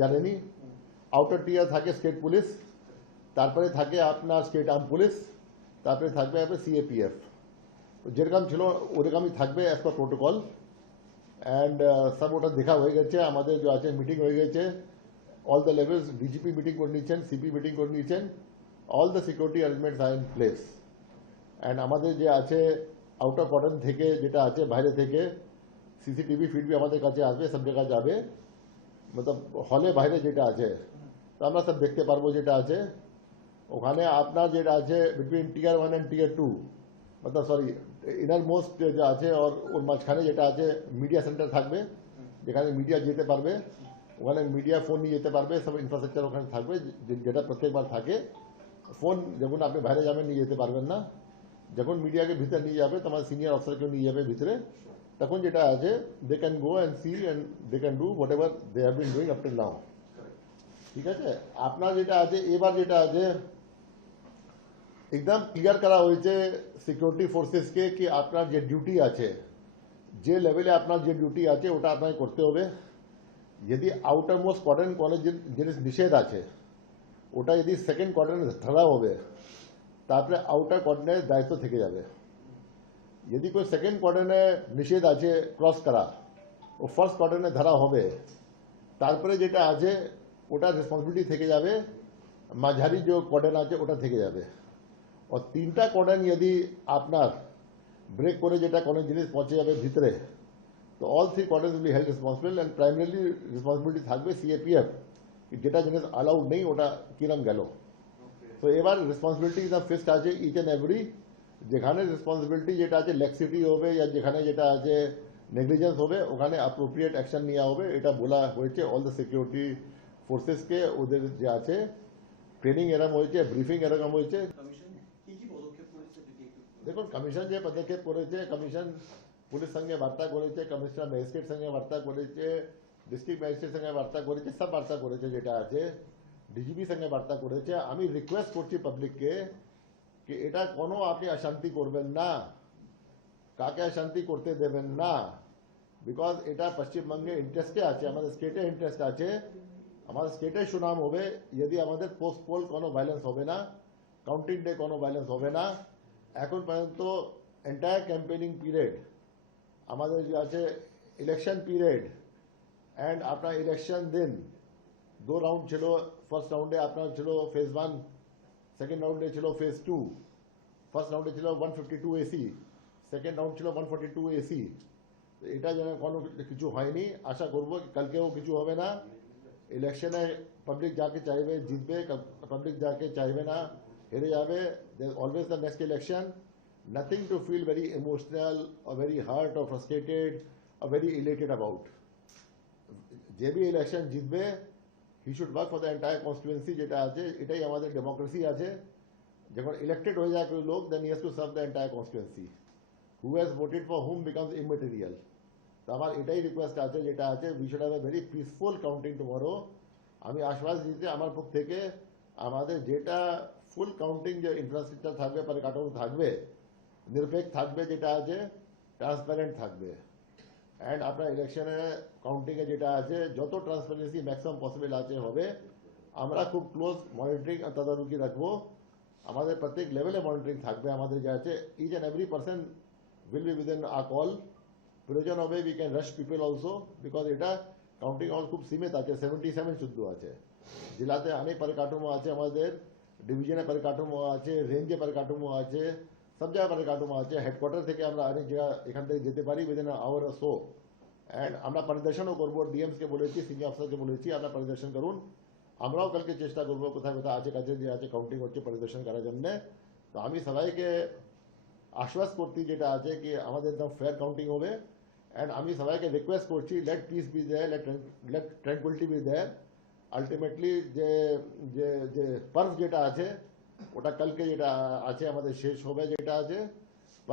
জানেনই। আউটার টিয়ার থাকে state police, তারপরে থাকে আপনার স্টেট আর্ম পুলিশ, তারপরে থাকবে আপনার সিএপিএফ। যেরকম ছিল ওরকমই থাকবে অ্যাজ পার প্রোটোকল। অ্যান্ড সব ওটা দেখা হয়ে গেছে, আমাদের যে আছে মিটিং হয়ে গেছে, all the levels, DGP meeting করে নিয়েছেন, সিপি মিটিং করে নিয়েছেন, all the security arrangements are in place. And আমাদের যে আছে আউট অফ কর্ডন থেকে যেটা আছে বাইরে থেকে সিসিটিভি ফিডবি আমাদের কাছে আসবে, সব জায়গায় যাবে, মতলব হলে বাইরে যেটা আছে তো আমরা সব দেখতে পারবো যেটা আছে ওখানে। আপনার যেটা আছে বিটুইন টিয়ার 1 অ্যান্ড টিয়ার 2, মতলব সরি ইনার মোস্ট যে আছে ওর মাঝখানে যেটা আছে মিডিয়া সেন্টার থাকবে, যেখানে মিডিয়া যেতে পারবে, ওখানে মিডিয়া ফোন নিয়ে যেতে পারবে, সব ইনফ্রাস্ট্রাকচার ওখানে থাকবে, যেটা প্রত্যেকবার থাকে। ফোন যখন আপনি বাইরে যাবেন নিয়ে যেতে পারবেন না, যখন মিডিয়াকে ভিতরে নিয়ে যাবে তোমার সিনিয়র অফিসারকে নিয়ে যাবে ভিতরে, তখন যেটা আছে they can go and see and they can do whatever they have been doing up till now. ঠিক আছে, আপনার যেটা আছে এবার যেটা আছে একদম ক্লিয়ার করা হয়েছে সিকিউরিটি ফোর্সেসকে কি আপনার যে ডিউটি আছে, যে লেভেলে আপনার যে ডিউটি আছে ওটা আপনাকে করতে হবে। যদি আউটার মোস্ট কোয়ার্ডার কোনো জিনিস নিষেধ আছে ওটা যদি সেকেন্ড কোয়ার্ডারে ধরা হবে, তারপরে আউটার কোয়ার্ডারের দায়িত্ব থেকে যাবে। যদি কোই সেকেন্ড কোয়ার্ডারে নিষেধ আছে ক্রস করা, ও ফার্স্ট কোয়ার্ডারে ধরা হবে, তারপরে যেটা আছে ওটা রেসপন্সিবিলিটি থেকে যাবে, মাঝারি যে কোয়ার্ডার আছে ওটা থেকে যাবে। और तीनटा कोडन यदि আপনার ব্রেক করে যেটা কোনো জিনিস পৌঁছে যাবে ভিতরে, তো all three codon will be held responsible and primarily responsibility থাকবে সিএপিএফ, যেটা জিনিস অ্যালাউড নেই ওটা কিরম গেল। তো এবার রেসপন্সিবিলিটি ইজ ফিক্সড আছে ইচ অ্যান্ড এভরি, যেখানে রেসপন্সিবিলিটি যেটা আছে লেক্সিটি হবে या যেখানে যেটা আছে নেগলিজেন্স হবে ওখানে অ্যাপ্রোপ্রিয়েট অ্যাকশন নেওয়া হবে, এটা বলা হয়েছে অল দ্য সিকিউরিটি ফোর্সেসকে। ওদের যে আছে ট্রেনিং এরকম হয়েছে, ব্রিফিং এরকম হয়েছে। দেখুন কমিশন যে পদক্ষেপ করেছে, কমিশন পুলিশ সঙ্গে বার্তা করেছে, কমিশনার ম্যাজিস্ট্রেট সঙ্গে বার্তা করেছে, ডিস্ট্রিক্ট ম্যাজিস্ট্রেট সঙ্গে বার্তা করেছে, সব বার্তা করেছে যেটা আছে, ডিজিপি সঙ্গে বার্তা করেছে। আমি রিকোয়েস্ট করছি পাবলিককে कि এটা কোনো আপনি অশান্তি করবেন না, কাকে অশান্তি করতে দেবেন না, বিকজ এটা পশ্চিমবঙ্গে ইন্টারেস্টে আছে, আমাদের স্টেটে ইন্টারেস্ট আছে, আমাদের স্টেটে সুনাম হবে। যদি আমাদের পোস্ট পোল কোনো ভায়োলেন্স হবে না, কাউন্টিং ডে কোনো ভায়োলেন্স হবে না। এখন পর্যন্ত এন্টায়ার ক্যাম্পেনিং পিরিয়ড আমাদের যে আছে ইলেকশন পিরিয়ড অ্যান্ড আপনার ইলেকশন দিন 2 রাউন্ড ছিল। ফার্স্ট রাউন্ডে আপনার ছিল ফেজ 1, সেকেন্ড রাউন্ডে ছিল ফেজ 2। ফার্স্ট রাউন্ডে ছিল 152 এসি, সেকেন্ড রাউন্ড ছিল 142 এসি। এটা যেন কোনো কিছু হয়নি, আশা করব কালকেও কিছু হবে না। ইলেকশনে পাবলিক যাকে চাইবে জিতবে, পাবলিক যাকে চাইবে না হেরে যাবে। There's always the next election. Nothing to feel very emotional or very hurt or frustrated or very elated about. যে বি ইলেকশন জিতবে he should work for the entire constituency যেটা আছে, এটাই আমাদের ডেমোক্রেসি আছে। যখন ইলেক্টেড হয়ে যায় কোই লোক, then he has to serve the entire constituency. Who has voted for whom becomes immaterial. তো আমার এটাই রিকোয়েস্ট আছে যেটা আছে, we should have a very peaceful counting tomorrow. আমি আশ্বাস দিতে আমার পক্ষ থেকে আমাদের যেটা ফুল কাউন্টিং যে ইনফ্রাস্ট্রাকচার থাকবে, পরিকাঠামো থাকবে, নিরপেক্ষ থাকবে, যেটা আছে ট্রান্সপারেন্ট থাকবে। অ্যান্ড আপনার ইলেকশনে কাউন্টিংয়ে যেটা আছে যত ট্রান্সপারেন্সি ম্যাক্সিমাম পসিবল আছে হবে। আমরা খুব ক্লোজ মনিটরিং আর তদারকি রাখবো, আমাদের প্রত্যেক লেভেলে মনিটরিং থাকবে। আমাদের যে আছে each and every person will be within a call. প্রয়োজন হবে we can rush people also, because এটা কাউন্টিং হল খুব সীমিত আছে, 77 শুদ্ধ আছে। জেলাতে অনেক পরিকাঠামো আছে, আমাদের ডিভিশনে পরিকাঠামো আছে, রেঞ্জে পরিকাঠামো আছে, সব জায়গায় পরিকাঠামো আছে। হেডকোয়ার্টার থেকে আমরা অনেক জায়গা এখান থেকে যেতে পারি উইদিন আওয়ার সো। অ্যান্ড আমরা পরিদর্শনও করবো, ডিএমসকে বলেছি, সিনিয়র অফিসারকে বলেছি আপনারা পরিদর্শন করুন। আমরাও কালকে চেষ্টা করবো কোথায় কোথায় আছে কাছে যে আছে কাউন্টিং হচ্ছে পরিদর্শন করার জন্য। তো আমি সবাইকে আশ্বাস করছি যেটা আছে কি আমাদের একদম ফেয়ার কাউন্টিং হবে। অ্যান্ড আমি সবাইকে রিকোয়েস্ট করছি let peace be there, let tranquility be there. Ultimately যে যে যে পার্ভ যেটা আছে ওটা কালকে যেটা আছে আমাদের শেষ হবে যেটা আছে।